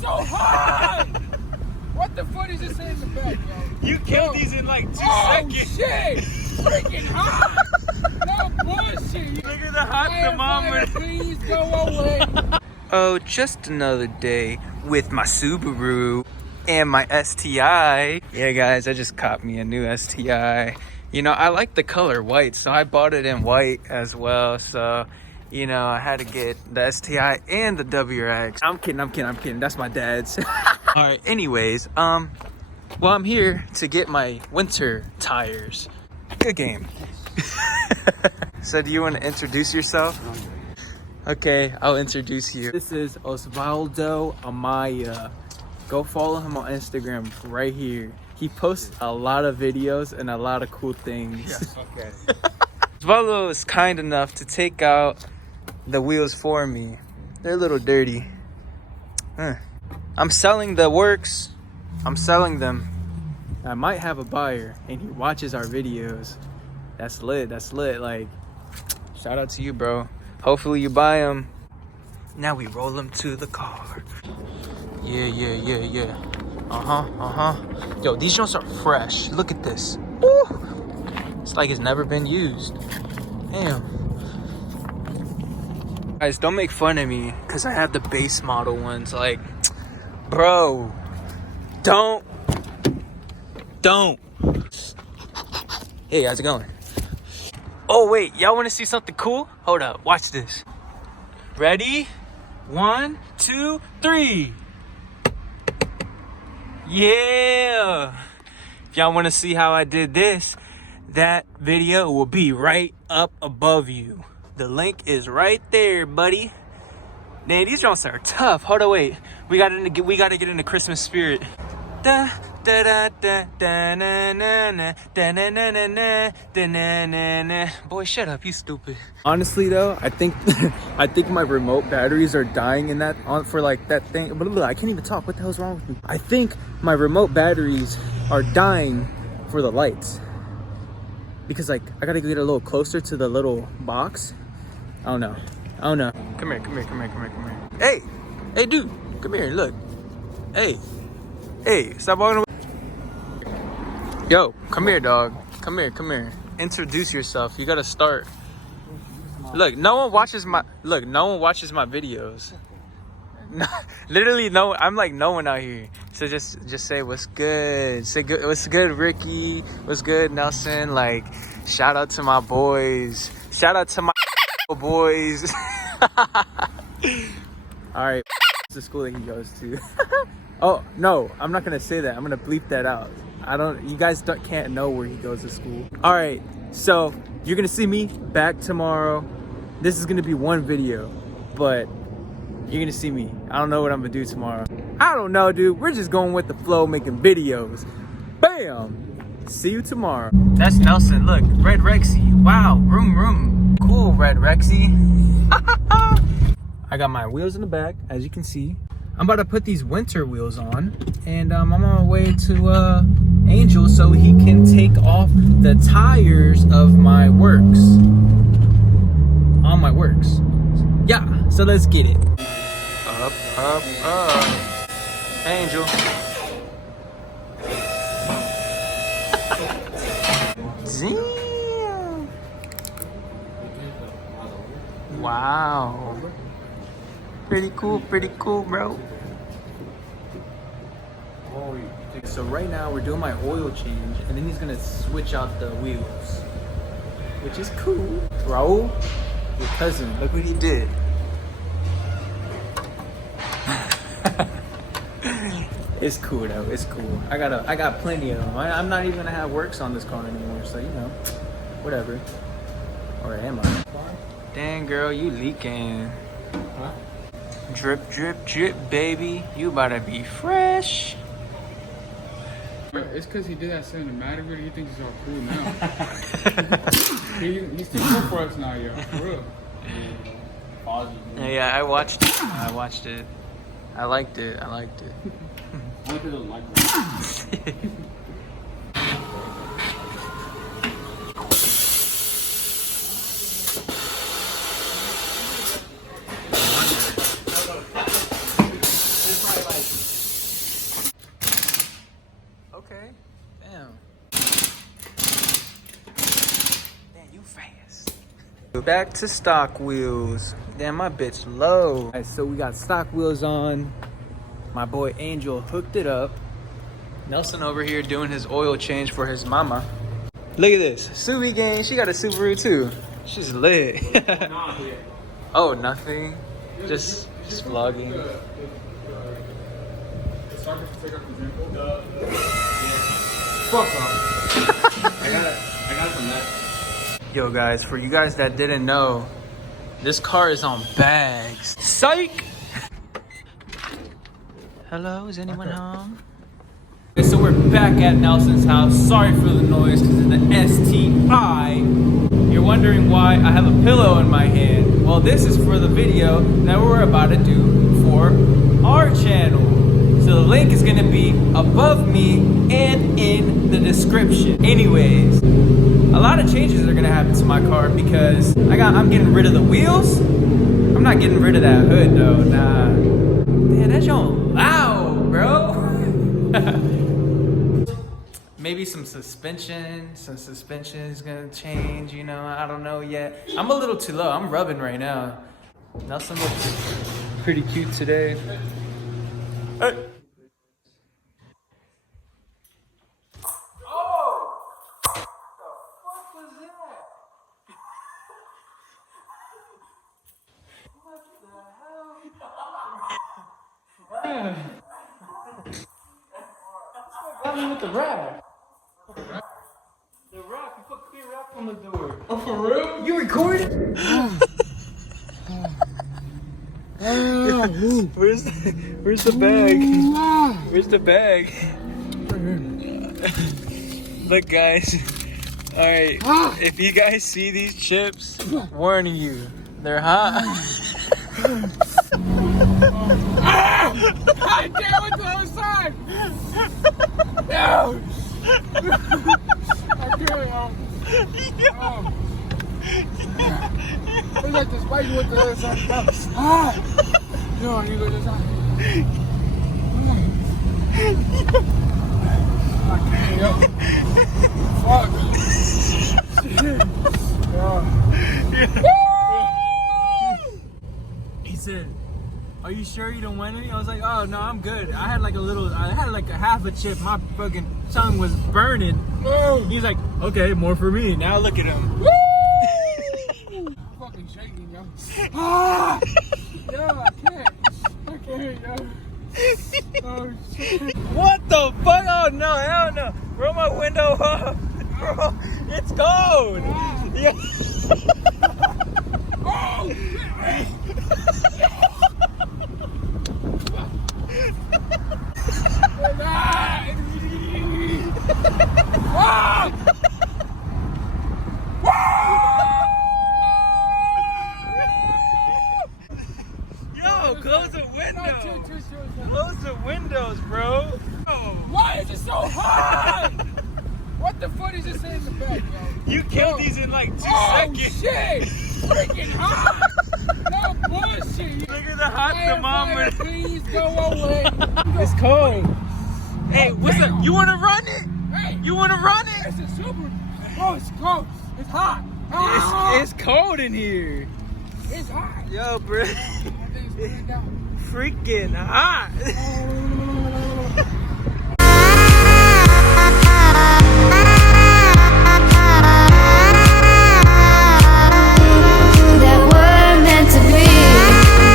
so high! What the fuck is this in the back, yo? You killed these in like 2 seconds. Shit! Freaking hot! No bullshit! Look at the hot thermometer. Please go away. Oh, just another day with my Subaru and my STI. Yeah, guys, I just copped me a new STI. You know, I like the color white, so I bought it in white as well. So, you know, I had to get the STI and the WRX. I'm kidding. That's my dad's. All right, anyways, well, I'm here to get my winter tires. Good game. So, do you want to introduce yourself? Okay, I'll introduce you. This is Osvaldo Amaya. Go follow him on Instagram right here. He posts a lot of videos and a lot of cool things. Yes, okay. Osvaldo is kind enough to take out the wheels for me. They're a little dirty. I'm selling the works. I'm selling them. I might have a buyer and he watches our videos. That's lit. That's lit. Like, shout out to you, bro. Hopefully you buy them. Now we roll them to the car. Yeah. Yo, these joints are fresh. Look at this. Woo! It's like it's never been used. Damn. Guys, don't make fun of me because I have the base model ones. Like, bro, don't. Hey, how's it going? Oh, wait, y'all want to see something cool? Hold up, watch this. Ready? 1, 2, 3. Yeah. If y'all want to see how I did this, that video will be right up above you. The link is right there, buddy. Man, these drones are tough. Hold on, wait. We gotta get in the Christmas spirit. Da da da da da na na na da na na na na da na na na. Boy, shut up, you stupid. Honestly though, I think my remote batteries are dying in that for like that thing. I can't even talk. What the hell's wrong with me? I think my remote batteries are dying for the lights. Because like I gotta get a little closer to the little box. I don't know. Come here. Hey, dude, come here. Look. Hey, stop walking away. Yo, come here, dog. Come here. Introduce yourself. You gotta start. Look, no one watches my videos. No, literally no. I'm like no one out here. So just say what's good. Say good. What's good, Ricky? What's good, Nelson? Like, shout out to my boys. Shout out to my boys. All right. It's the school that he goes to. Oh no, I'm not gonna say that. I'm gonna bleep that out. You guys can't know where he goes to school. All right, so you're gonna see me back tomorrow. This is gonna be one video, but you're gonna see me. I don't know what I'm gonna do tomorrow. I don't know, dude. We're just going with the flow, making videos. Bam! See you tomorrow. That's Nelson. Look, Red Rexy. Wow, room. Cool, Red Rexy. I got my wheels in the back, as you can see. I'm about to put these winter wheels on, and I'm on my way to Angel so he can take off the tires of my works. On my works. Yeah, so let's get it. Up. Angel. Damn. Wow. Pretty cool, bro. So right now we're doing my oil change, and then he's gonna switch out the wheels, which is cool. Raul, your cousin, look what he did. It's cool though. It's cool. I got plenty of them. I'm not even gonna have works on this car anymore, so you know, whatever. Or am I? Dang, girl, you leaking. Huh? Drip, baby. You about to be fresh. It's because he did that cinematic video. He thinks he's all cool now. He's too cool for us now, yo. For real. Yeah, I watched it. I liked it. I don't like that. back to stock wheels. Damn, my bitch low. Alright, so we got stock wheels on. My boy Angel hooked it up. Nelson over here doing his oil change for his mama. Look at this. Subi gang, she got a Subaru too. She's lit. Oh, nothing. Just vlogging. Fuck off. I got it from that. Yo guys, for you guys that didn't know, this car is on bags. Psych! Hello, is anyone home? Okay, so we're back at Nelson's house. Sorry for the noise because of the STI. You're wondering why I have a pillow in my hand. Well, this is for the video that we're about to do for our channel. So the link is gonna be above me and in the description. Anyways, a lot of changes are gonna happen to my car because I'm getting rid of the wheels. I'm not getting rid of that hood though, nah. Man, that joint loud, bro. Maybe some suspension is gonna change, you know, I don't know yet. I'm a little too low, I'm rubbing right now. Nelson looks pretty cute today. Hey. Oh! What the fuck was that? What the hell? Got me with the rag. The rock, you put clear rock on the door. Oh, for real? You recorded? Where's the bag? Where's the bag? Look guys, alright, if you guys see these chips, warning you, they're hot. I can't went to the other side! No! I can't, It's like the spider went to the other side. No, you go to the side. I can't, yo. Fuck. He said, are you sure you don't want any? I was like, oh no, I'm good. I had like a half a chip. My fucking tongue was burning. He's like, okay, more for me. Now look at him. Fucking shaking, yo. Ah! Yo, I can't, yo. Oh shit. What the fuck? Oh no, hell no. Roll my window up. Bro, it's cold. Yeah. Oh! Yo, close the window. Close the windows, bro. Why is it so hot? What the fuck is this in the back, yo? You killed these in like 2 seconds. Shit! Freaking hot! No bullshit! Look at the hot thermometer. Please go away. It's cold. Hey, what's up? You wanna run it? Hey, You wanna run it? it's a super. Oh, it's cold. It's hot. It's cold in here. It's hot. Yo, bro. I think it's going down. Freaking hot.